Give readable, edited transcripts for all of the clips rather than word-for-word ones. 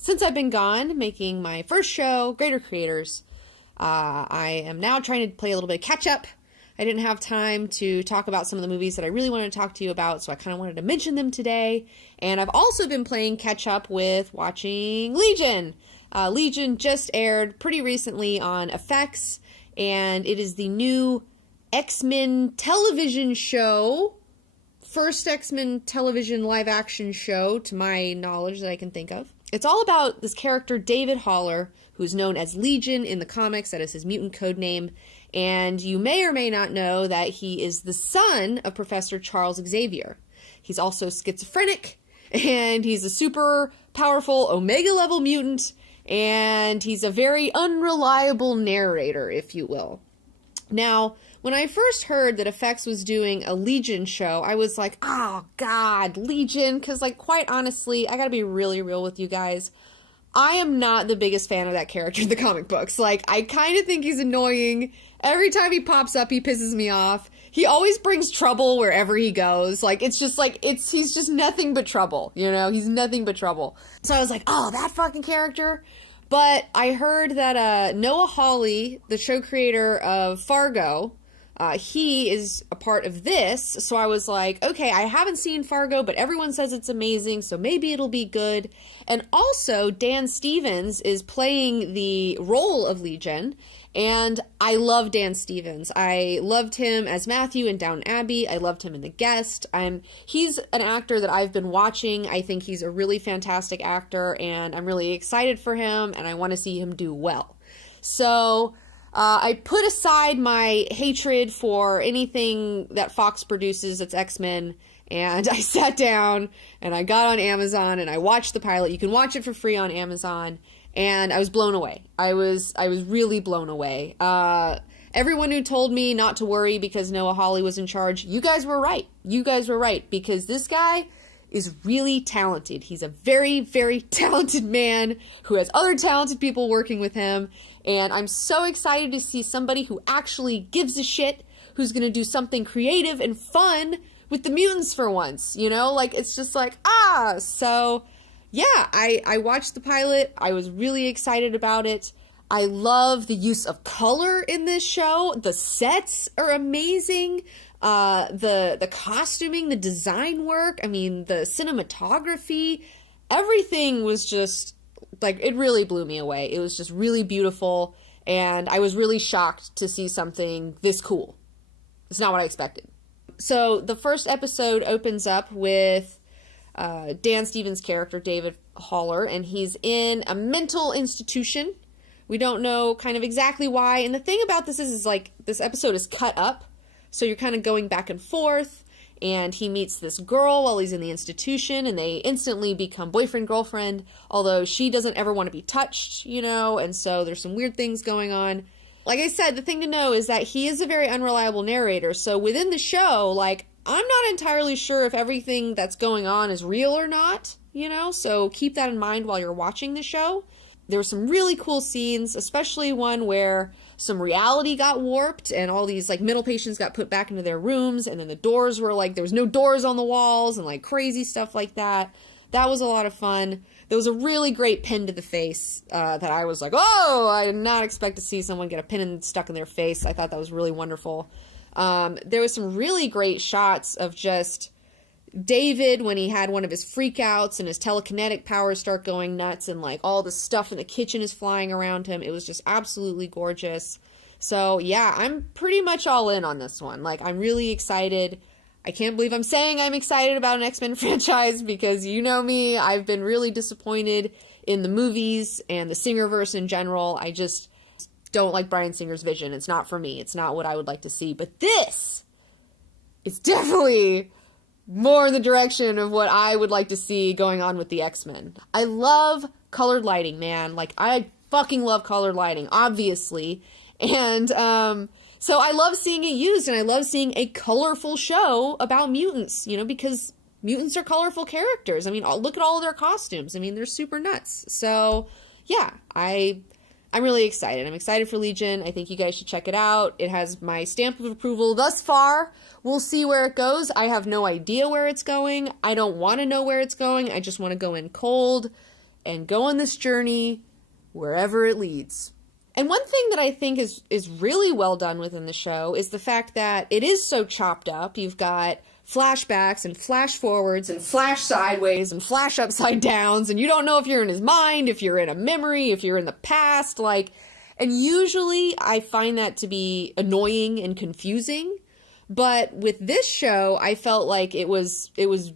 since I've been gone making my first show, Greater Creators, I am now trying to play a little bit of catch up. I didn't have time to talk about some of the movies that I really wanted to talk to you about, so I kind of wanted to mention them today. And I've also been playing catch up with watching Legion. Legion just aired pretty recently on FX, and it is the new X-Men television show. First X-Men television live-action show, to my knowledge, that I can think of. It's all about this character, David Haller, who's known as Legion in the comics. That is his mutant code name. And you may or may not know that he is the son of Professor Charles Xavier. He's also schizophrenic, and he's a super powerful Omega-level mutant, and he's a very unreliable narrator, if you will. Now, when I first heard that FX was doing a Legion show, I was like, oh, God, Legion, because, like, quite honestly, I gotta be really real with you guys. I am not the biggest fan of that character in the comic books. Like, I kind of think he's annoying. Every time he pops up, he pisses me off. He always brings trouble wherever he goes. Like, it's just like, he's just nothing but trouble, you know? He's nothing but trouble. So I was like, oh, that fucking character? But I heard that Noah Hawley, the show creator of Fargo, he is a part of this, so I was like, okay, I haven't seen Fargo, but everyone says it's amazing, so maybe it'll be good. And also, Dan Stevens is playing the role of Legion, and I love Dan Stevens. I loved him as Matthew in Downton Abbey. I loved him in The Guest. He's an actor that I've been watching. I think he's a really fantastic actor, and I'm really excited for him, and I want to see him do well. So I put aside my hatred for anything that Fox produces that's X-Men, and I sat down and I got on Amazon and I watched the pilot. You can watch it for free on Amazon, and I was blown away. I was really blown away. Everyone who told me not to worry because Noah Hawley was in charge, you guys were right. You guys were right, because this guy is really talented. He's a very, very talented man who has other talented people working with him. And I'm so excited to see somebody who actually gives a shit, who's going to do something creative and fun with the mutants for once, you know? Like, it's just like, So, yeah, I watched the pilot. I was really excited about it. I love the use of color in this show. The sets are amazing. The costuming, the design work, I mean, the cinematography, everything was just, like, it really blew me away. It was just really beautiful, and I was really shocked to see something this cool. It's not what I expected. So the first episode opens up with Dan Stevens' character, David Haller, and he's in a mental institution. We don't know kind of exactly why, and the thing about this is like, this episode is cut up, so you're kind of going back and forth, and he meets this girl while he's in the institution, and they instantly become boyfriend-girlfriend, although she doesn't ever want to be touched, you know, and so there's some weird things going on. Like I said, the thing to know is that he is a very unreliable narrator, so within the show, like, I'm not entirely sure if everything that's going on is real or not, you know, so keep that in mind while you're watching the show. There were some really cool scenes, especially one where some reality got warped and all these, like, mental patients got put back into their rooms, and then the doors were, like, there was no doors on the walls and, like, crazy stuff like that. That was a lot of fun. There was a really great pin to the face that I was like, oh, I did not expect to see someone get a pin stuck in their face. I thought that was really wonderful. There was some really great shots of just David when he had one of his freakouts and his telekinetic powers start going nuts and, like, all the stuff in the kitchen is flying around him. It was just absolutely gorgeous. So yeah, I'm pretty much all in on this one. Like, I'm really excited. I can't believe I'm saying I'm excited about an X-Men franchise, because you know me, I've been really disappointed in the movies and the Singerverse in general. I just don't like Bryan Singer's vision. It's not for me. It's not what I would like to see. But this is definitely more in the direction of what I would like to see going on with the X-Men. I love colored lighting, man. Like, I fucking love colored lighting, obviously. And so I love seeing it used, and I love seeing a colorful show about mutants, you know, because mutants are colorful characters. I mean, look at all of their costumes. I mean, they're super nuts. So, yeah, I'm really excited. I'm excited for Legion. I think you guys should check it out. It has my stamp of approval thus far. We'll see where it goes. I have no idea where it's going. I don't want to know where it's going. I just want to go in cold and go on this journey wherever it leads. And one thing that I think is really well done within the show is the fact that it is so chopped up. You've got flashbacks and flash forwards and flash sideways and flash upside downs, and you don't know if you're in his mind, if you're in a memory, if you're in the past, like, and usually I find that to be annoying and confusing. But with this show, I felt like it was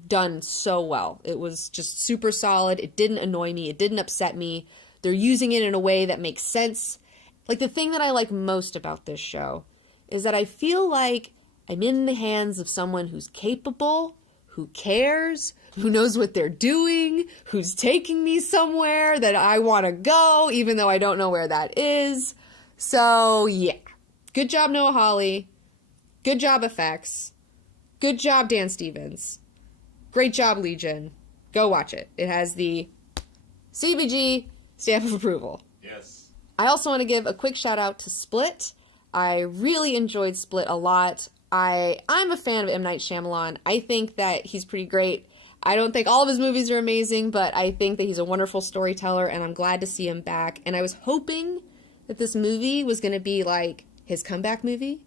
done so well. It was just super solid. It didn't annoy me. It didn't upset me. They're using it in a way that makes sense. Like, the thing that I like most about this show is that I feel like I'm in the hands of someone who's capable, who cares, who knows what they're doing, who's taking me somewhere that I want to go, even though I don't know where that is. So, yeah. Good job, Noah Hawley. Good job, effects. Good job, Dan Stevens. Great job, Legion. Go watch it. It has the CBG stamp of approval. Yes. I also want to give a quick shout out to Split. I really enjoyed Split a lot. I'm a fan of M. Night Shyamalan. I think that he's pretty great. I don't think all of his movies are amazing, but I think that he's a wonderful storyteller, and I'm glad to see him back. And I was hoping that this movie was going to be like his comeback movie,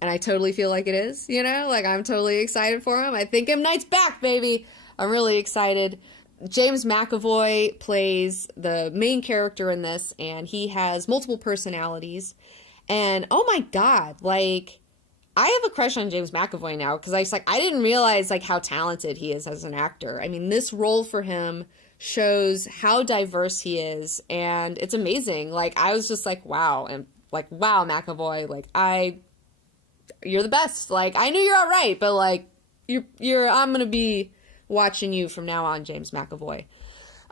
and I totally feel like it is, you know? Like, I'm totally excited for him. I think M. Night's back, baby! I'm really excited. James McAvoy plays the main character in this, and he has multiple personalities. And oh my god, like, I have a crush on James McAvoy now, because I didn't realize like how talented he is as an actor. I mean, this role for him shows how diverse he is, and it's amazing. Like, I was just like, wow, and like, wow, McAvoy, like, you're the best. Like, I knew you're all right, but like, I'm gonna be watching you from now on, James McAvoy.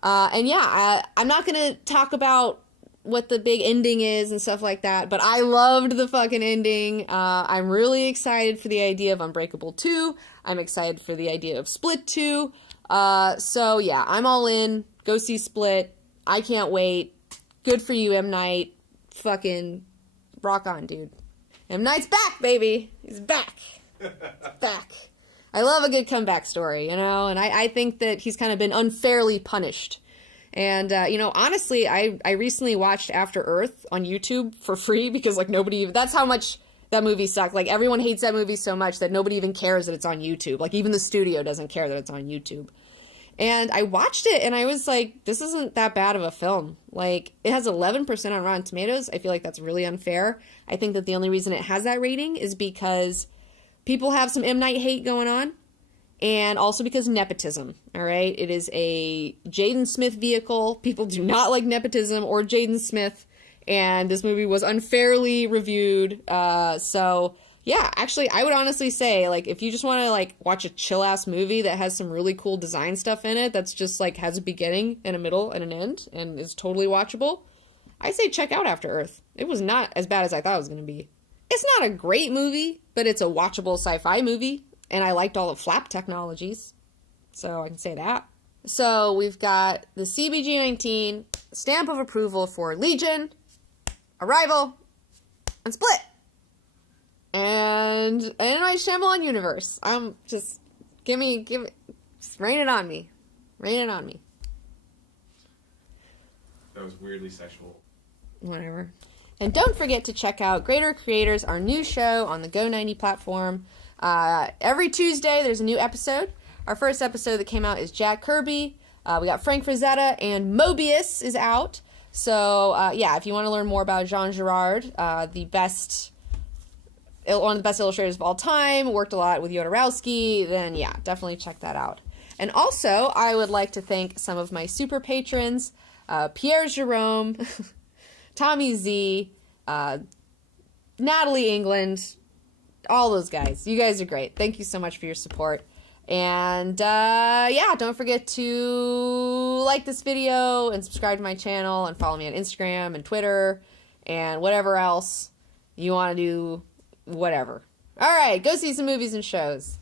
And yeah, I'm not gonna talk about what the big ending is and stuff like that, but I loved the fucking ending. I'm really excited for the idea of Unbreakable 2. I'm excited for the idea of Split 2. So yeah, I'm all in. Go see Split. I can't wait. Good for you, M. Night. Fucking rock on, dude. M. Night's back, baby. He's back. He's back. I love a good comeback story, you know, and I think that he's kind of been unfairly punished. And, you know, honestly, I recently watched After Earth on YouTube for free because, like, that's how much that movie sucked. Like, everyone hates that movie so much that nobody even cares that it's on YouTube. Like, even the studio doesn't care that it's on YouTube. And I watched it, and I was like, this isn't that bad of a film. Like, it has 11% on Rotten Tomatoes. I feel like that's really unfair. I think that the only reason it has that rating is because people have some M. Night hate going on. And also because nepotism, all right? It is a Jaden Smith vehicle. People do not like nepotism or Jaden Smith. And this movie was unfairly reviewed. So, yeah, actually, I would honestly say, like, if you just want to, like, watch a chill-ass movie that has some really cool design stuff in it, that's just, like, has a beginning and a middle and an end and is totally watchable, I say check out After Earth. It was not as bad as I thought it was going to be. It's not a great movie, but it's a watchable sci-fi movie. And I liked all the flap technologies, so I can say that. So we've got the CBG-19 stamp of approval for Legion, Arrival, and Split. And my Shyamalan universe. Just just rain it on me. Rain it on me. That was weirdly sexual. Whatever. And don't forget to check out Greater Creators, our new show on the Go90 platform. Every Tuesday, there's a new episode. Our first episode that came out is Jack Kirby. We got Frank Frazetta, and Mobius is out. So, yeah, if you want to learn more about Jean Girard, one of the best illustrators of all time, worked a lot with Jodorowsky, then, yeah, definitely check that out. And also, I would like to thank some of my super patrons, Pierre Jerome, Tommy Z, Natalie England, all those guys. You guys are great. Thank you so much for your support. And, yeah, don't forget to like this video and subscribe to my channel and follow me on Instagram and Twitter and whatever else you want to do, whatever. All right, go see some movies and shows.